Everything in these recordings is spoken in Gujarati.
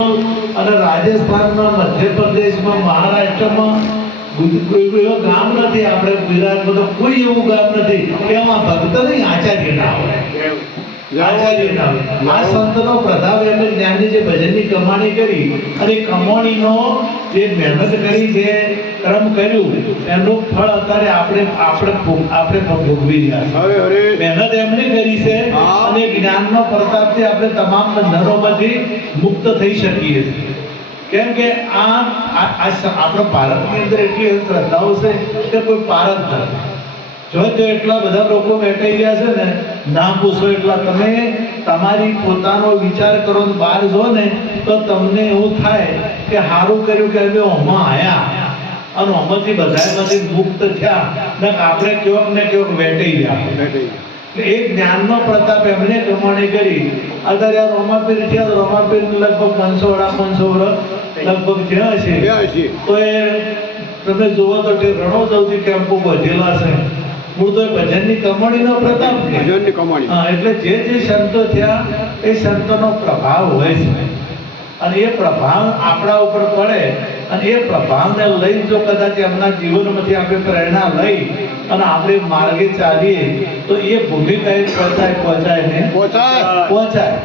અને રાજસ્થાનમાં, મધ્યપ્રદેશમાં, મહારાષ્ટ્રમાં કોઈ એવું ગામ નથી, આપણે ગુજરાતમાં તો કોઈ એવું ગામ નથી કે એમાં ભક્ત નહીં આચાર્ય ના હોય. આચાર્ય ના હોય. આ સંતનો પ્રતાપ એમને જ્ઞાનની જે ભજનની કમાણી કરી અને કમાણીનો જે મહેનત કરી, જે કર્મ કર્યું, એનું ફળ અત્યારે આપણે ભોગવી રહ્યા છીએ. મહેનત એમને કરી છે અને જ્ઞાનનો પ્રતાપથી આપણે તમામ બંધનોમાંથી મુક્ત થઈ શકીએ છીએ. કેમ કે આપણો ભારતની અંદર એટલી શ્રદ્ધાઓ છે કે કોઈ પાર જ નથી. જો એટલા બધા લોકો બેઠાઈ ગયા છે ને, ના પૂછો એટલા. તમે તમારી પોતાનો વિચાર કરો, બહાર જો ને તો તમને એવું થાય કે સારું કર્યું કે અમે ઓમાં આવ્યા અને ઓમાંથી બધામાંથી મુક્ત થયા ને આપણે ક્યોક ને ક્યોક બેઠાઈ ગયા. એ જ્ઞાનનો પ્રતાપ એમને કમાણી કરી. અત્યારે આ રોમાપીર છે, રોમાપીર લગભગ 500 વર્ષ લગભગ થયા છે. તો એ તમે જુઓ તો રણોત્સવથી કેમ્પો બધેલા છે. મૂળ તો ભજનની કમાણીનો પ્રતાપ છે. એટલે જે સંતો થયા એ સંતોનો પ્રભાવ હોય છે અને એ પ્રભાવ આપણા ઉપર પડે અને એ પ્રભાવને લઈ જો કદાચ એમના જીવનમાંથી આપણે પ્રેરણા લઈ અને આપણે માર્ગે ચાલીએ તો એ ભૂમિકા પહોંચાય.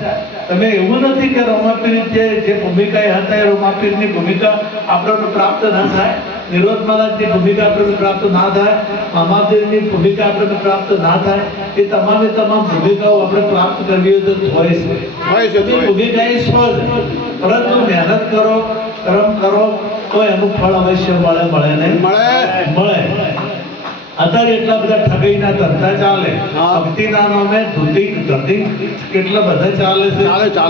તમે એવું નથી કે રોમાપીર જે ભૂમિકા હતા એ રોમાપીરની ભૂમિકા આપણને પ્રાપ્ત ના થાય, નિરોધ મહારાજની ભૂમિકા આપણને પ્રાપ્ત ના થાય, મામાદેવની ભૂમિકા આપણને પ્રાપ્ત ના થાય. એ તમામે તમામ ભૂમિકાઓ આપણે પ્રાપ્ત કરવી હોય છે. ભૂમિકા એ સ્વ છે, પરંતુ મહેનત કરો, કર્મ કરો તો એનું ફળ અવશ્ય મળે. અત્યારે એટલા બધા ઠગાઈના ધંધા ચાલે. ભક્તિના નામે ધોતી કેટલા બધા ચાલે છે.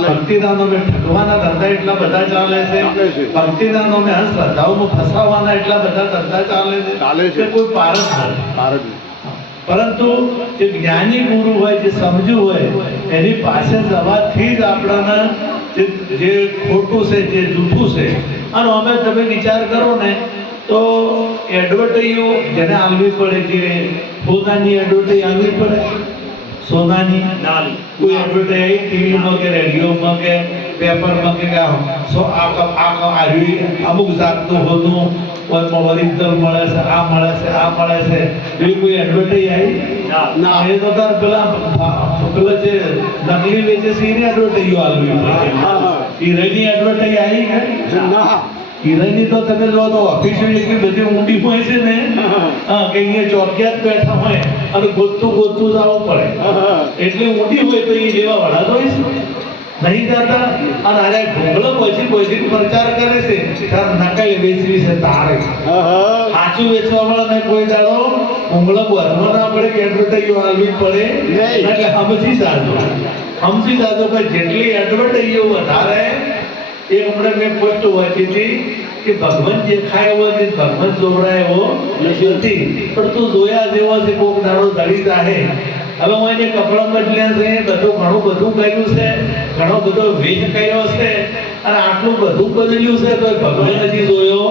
ભક્તિના નામે ઠગવાના ધંધા એટલા બધા ચાલે છે. ભક્તિના નામે શ્રદ્ધાઓમાં ફસાવાના એટલા બધા ધંધા ચાલે છે. કોઈ પાર જ નથી. પરંતુ જે જ્ઞાની ગુરુ હોય, જે સમજુ હોય, એની પાસે જવાથી જ આપણને જે ખોટું છે, જે જૂઠું છે. અને અમે તમે વિચાર કરો ને તો એડવર્ટાઈઝો જેને આવવી પડે, જે સોનાની એડવર્ટાઈઝ આવવી પડે, સોનાની કોઈ એડવર્ટાઈઝ ટીવીમાં કે રેડિયોમાં કે પેપરમાં કે અમુક જાતનું હોતું ઓરિજિનલ મળે છે, આ મળે છે, આ મળે છે, એવી કોઈ એડવર્ટાઈઝ આવી? એ તો તાર પેલા જે નકલી વેચે છે એની એડવર્ટાઈઝો આવવી પડે. હીરાની એડવર્ટાઈઝ આવી કે હીરાની તો તમે જો તો ઓફિસો એટલી બધી ઊંડી હોય છે ને કે અહીંયા ચોકિયાત બેઠા હોય અને ગોતતું જવું પડે. એટલે ઊંડી હોય તો એ લેવા વાળા હોય છે નહીં જતા. અને અરે ભૂંગળો પછી પ્રચાર કરે છે, નકલી વેચવી છે તારે. સાચું વેચવા વાળાને કોઈ દાડો ભૂંગળો વધવા ના પડે કે એડવર્ટાઈઝો આવવી પડે. એટલે સમજી જાજો કે જેટલી એડવર્ટાઈઝો વધારે. એ હમણાં મેં પોસ્ટ વાંચી હતી કે ભગવાન દેખાય એવો નથી, ભગવાન જોવડાય એવો નથી, પણ તું જોયા જેવો છે. કોક દાડો દળી જાહે. હવે હું એને કપડા બદલ્યા છે, ઘણું બધું કર્યું છે, ઘણો બધો વેચ કર્યો છે અને આટલું બધું બદલ્યું છે તો ભગવાન હજી જોયો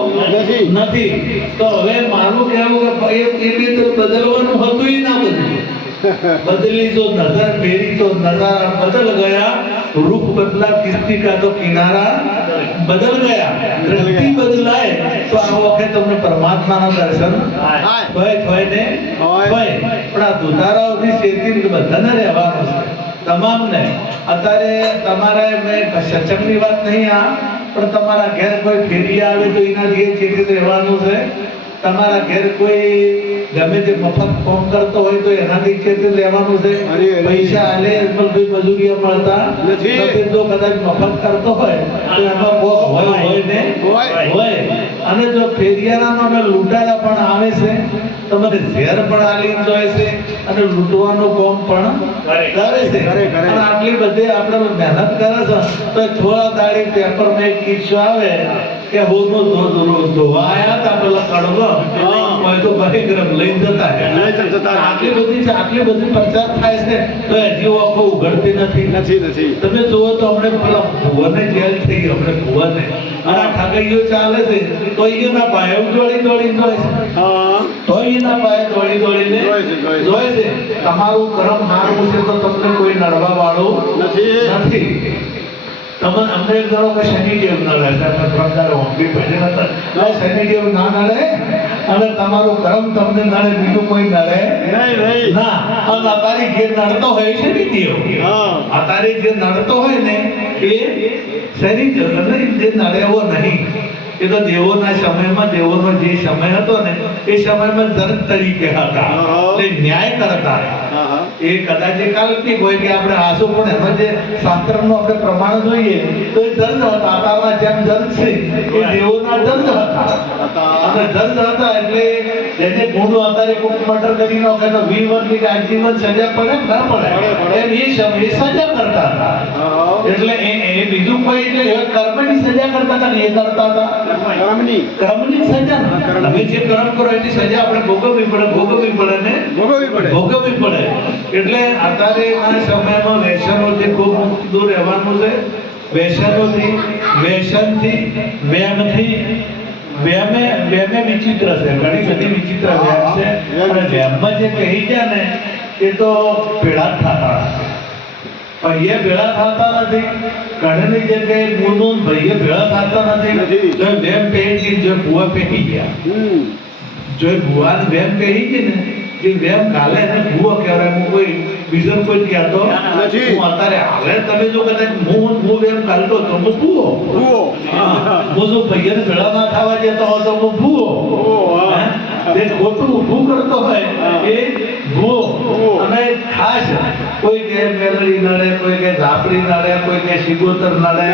નથી. તો હવે મારું કહેવું કે એ બી તો બદલવાનું હતું ય ના બદલ્યું. बदली जो नजर मेरी तो नजारा बदल गया, रुख बदला किस्ती का तो किनारा बदल गया. दृष्टि बदलाए तो આ વખતે તમને પરમાત્માના દર્શન થાય ને હોય. પણ આ દુધારાઓથી શેતી બધાને રહેવાનું છે, તમામને. અત્યારે તમારે મેં સત્સંગની વાત નહીં આ, પણ તમારા ઘેર કોઈ ફેરી આવે તો એનાથી ચેતિત રહેવાનું છે. તમારા ઘેર કોઈ ગમે તે મફત ફોન કરતો હોય તો એનાથી ચેતિત રહેવાનું છે. પૈસા આલે મજૂરીઓ મળતા નથી, જો કદાચ મફત કરતો હોય તો એમાં કોક હોય. અને જો ફેરિયાના નામે લૂંટારા પણ આવે છે, તમને ઝેર પણ આલી જોઈએ છે અને લૂંટવાનું કામ પણ કરે છે. અને આટલી બધી આપણે મહેનત કરે છે તો થોડા દાડી પેપરમાં એક કિસ્સો આવે કે હોનું ધોવાયા હતા પેલા કડવા તો પરિક્રમ લઈ જતા. આટલી બધી પ્રચાર થાય છે તો હજી આખો ઉઘડતી નથી. તમે જુઓ તો હમણે પેલા ભુવને જેલ થઈ ગઈ, હમણે ભુવને અને આ ઠગાઈઓ ચાલે છે તો એના પાયે દોડી જાય છે. તો એના પાયે દોડીને જોય છે. તમારું કર્મ સારું છે તો તમને કોઈ નડવા વાળું નથી. તમે અમને કરો કે શનિ નડે છે અમે પ્રમદારે ઓમથી ભજન હતા શનિ દેવ ના નડે અને તમારું કર્મ તમને નડે બીજું કોઈ નડે ના. અને અતારી જે નડતો હોય છે ને દેવ અતારી જે નડતો હોય ને એ શનિ દેવ જે નડે એવો નહીં. એ તો દેવોના સમયમાં દેવોનો જે સમય હતો ને એ સમયમાં જજ તરીકે હતા એટલે ન્યાય કરતા હતા. એ કદાચ કાલ્પનિક હોય કે આપણે આંસુ પણ એમાં જે શાસ્ત્રનું આપણે પ્રમાણ જોઈએ તો એ જજ હતા. આતાના જેમ જજ છે એ દેવોના જજ હતા અને જજ હતા એટલે જેને ગુનો અત્યારે કોક મર્ડર કરી નાખે તો 20 વર્ષની આજીવન સજા પડે ના પડે એમ એ સમયે સજા કરતા હતા. એટલે એ બીજું કોઈ એટલે એ કર્મની સજા કરતા હતા ને એ કરતા હતા કર્મની સજા. તમે જે કર્મ કરો એની સજા આપણે ભોગવવી પડે ને ભોગવવી પડે. એટલે અત્યારે આ સમયમાં વ્યસનોથી ખૂબ દૂર રહેવાનું છે. વ્યસનથી વેમથી વેમે વિચિત્ર છે, ઘણી બધી વિચિત્ર વેમ છે. અને વેમમાં જે કહી ગયા ને એ તો ભેળા થતા ભાઈએ ભેળા થતા નથી. ઘણી જગ્યાએ ગુનો ભાઈએ ભેળા થતા નથી. જો વેમ પહેરી જો ભૂવા પહેરી ગયા જો ભૂવાને વેમ પહેરી ગઈ ને એ વેમ કાલે એને ભૂવો કહેવાય. હું કોઈ બીજો કોઈ કહેતો નથી. હું અત્યારે હાલે તમે જો કદાચ હું વેમ કાઢતો તો હું ભૂવો હું જો ભાઈને ભેળા ના થવા જતો હોય તો હું ભૂવો જે ખોટું ઊભું કરતો હોય એ ભૂવો. અને ખાસ કોઈ કે મેલડી નડે, કોઈ કે ઝાપડી નડે, કોઈ કે સિગોતર નડે.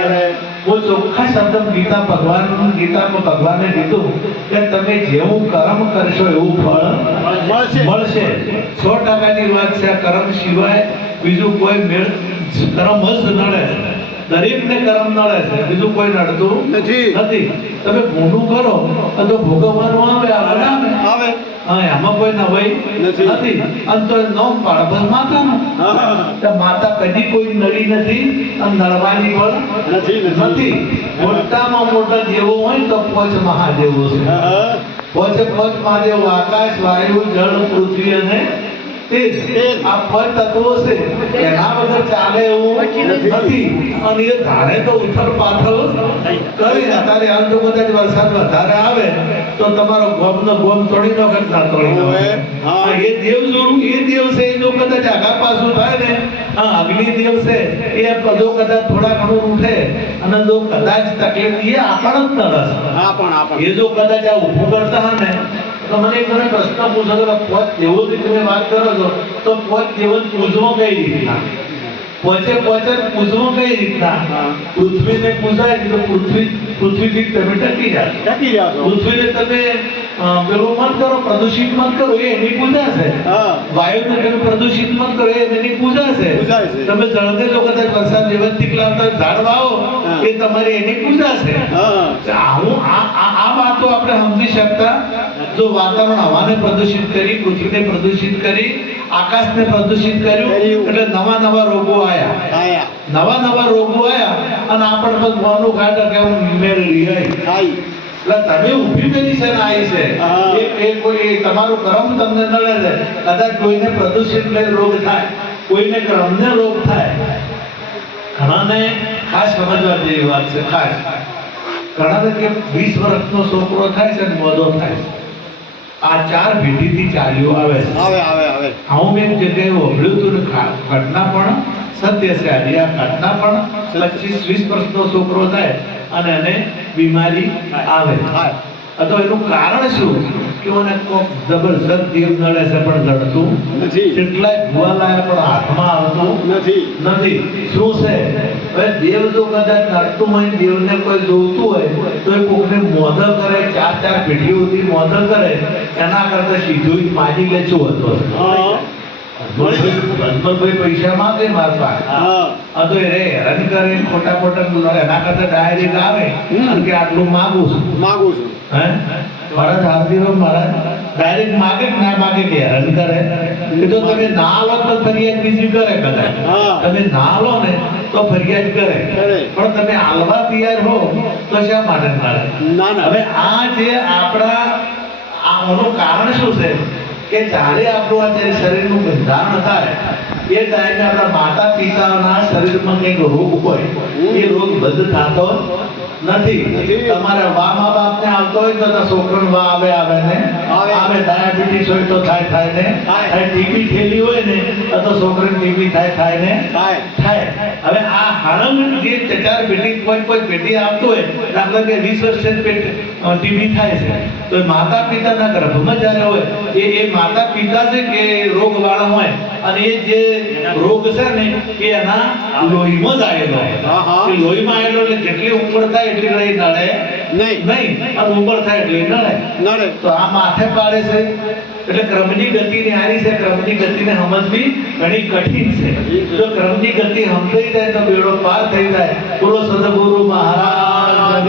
હું ચોખ્ખા શબ્દ ગીતામાં ભગવાને કીધું કે તમે જેવું કર્મ કરશો એવું ફળ મળશે. 100% વાત છે. કર્મ સિવાય બીજું કોઈ કર્મ જ નડે. દરેકને કર્મ નડે છે, બીજું કોઈ નડતું નથી. તમે ભૂંડું કરો તો ભોગવવાનું આવે. હા, એમાં કોઈ નવાઈ નથી. અને તો નોમ પાડ બસ માતાનું. માતા કદી કોઈ નડી નથી અને નડવાની પણ નથી. મોટામાં મોટા જેવો હોય તો પોચ મહાદેવો છે. પોચ મહાદેવ આકાશ, વાયુ, જળ, પૃથ્વી અને આ પાંચ તત્વો છે. એના વગર ચાલે એવું નથી. અને એ ધારે તો ઉથલ પાથલ કરી. અત્યારે હાલ તો કદાચ વરસાદ વધારે આવે તો તમારો ગોમ તોડી નાખે ના તોડી નાખે. એ દેવ જોડું એ દેવ છે. એ જો કદાચ આગા પાછું થાય ને અગ્નિ દેવ છે એ જો કદાચ થોડા ઘણું ઉઠે અને જો કદાચ તકલીફ એ આપણ જ નડે. એ જો કદાચ આ ઊભું કરતા હોય ને તો મને એક પ્રશ્ન પૂછો કે પોત દેવો તમે વાત કરો છો તો પોત દેવો પૂજવો કઈ રીતના? પોચે પૂજવો કઈ રીતના? પૃથ્વીને પૂજાય તો પૃથ્વીથી તમે ટકી જાઓ. પૃથ્વીને તમે પેલું મત કરો, પ્રદૂષિત મત કરો, એ એની પૂજા છે. વાયુને તમે પ્રદૂષિત મત કરો, એ એની પૂજા છે. તમે જળને જો કદાચ વરસાદ વ્યવસ્થિત લાવતા ઝાડ વાવો એ તમારી એની પૂજા છે. આ વાતો આપણે સમજી શકતા. જો વાતાવરણ હવાને પ્રદૂષિત કરી, પૃથ્વીને પ્રદૂષિત કરી, આકાશને પ્રદૂષિત કર્યું એટલે નવા રોગો આયા. નવા રોગો આયા અને આપણે બસ મોનું કાઢે કે મેળવી આવી. એટલે તમે ઊભી મેડિસિન આવી છે. એ કોઈ તમારું કર્મ તમને નડે છે. કદાચ કોઈને પ્રદૂષિત રોગ થાય, કોઈને કર્મને રોગ થાય. ઘણાને ખાસ સમજવા જેવી વાત છે. ખાસ ઘણાને કે 20 વર્ષનો છોકરો થાય છે અને મોદો થાય છે. આ 4 પેઢીથી ચાલ્યું આવે. હું એક જગ્યાએ વભળ્યું હતું ને ઘટના પણ સત્ય છે. આજે આ ઘટના પણ 25-20 વર્ષનો છોકરો થાય અને એને બીમારી આવે. તો એનું કારણ શું કે મને કોક જબરજસ્ત દેવ નડે છે પણ જડતું નથી. કેટલાય ભૂવા લાયા પણ હાથમાં આવતું નથી. શું છે હવે દેવ જો કદાચ નડતું હોય, દેવને કોઈ જોતું હોય તો એ કોકને મોઢ કરે, 4 પેઢીઓથી મોઢ કરે એના કરતા સીધું માજી લે શું હતો. પૈસા માંગે મારા પાસે તો એ હેરાન કરે, ખોટા એના કરતા ડાયરેક્ટ આવે કે આટલું માગું છું મારા ડાયરેક્ટ માગે કે ના માગે કે હેરાન કરે. એ તો તમે ના લો તો ફરિયાદ બીજી કરે. કદાચ તમે ના લો ને તો ફરિયાદ કરે પણ તમે આલવા તૈયાર હો તો શા માટે ના? હવે આ જે આપણા આનું કારણ શું છે કે જ્યારે આપણું આ શરીરનું બંધારણ થાય એ ટાઈમે આપણા માતા પિતાના શરીરમાં કંઈક રોગ હોય એ રોગ બંધ થતો નથી. તમારા મા બાપને આવતો હોય તો છોકરાને આવે ને આવે, ડાયાબિટીસ હોય તો થાય ને, ટીબી થયેલી હોય ને તો છોકરાને ટીબી થાય ને થાય. હવે આ હાણમ જે 4 પેઢી કોઈ પેઢી આવતો હોય, દાખલા કે 20 વર્ષે ટીબી થાય છે, તો માતા પિતાના ગર્ભમાં જ્યારે હોય એ માતા પિતા છે કે રોગ વાળા હોય, અને એ જે રોગ છે ને એ એના લોહીમાં જ આવેલો હોય. લોહીમાં આવેલો એટલે જેટલી ઉંમર થાય એટલી લઈ નડે નહીં, અને ઉંમર થાય એટલી નડે. તો આ માથે પાડે છે. એટલે ક્રમની ગતિની હારી છે. ક્રમની ગતિને સમજવી ઘણી કઠિન છે. જો ક્રમની ગતિ સમજાઈ જાય તો બેડો પાર થઈ જાય. બોલો સદગુરુ મહારાજ.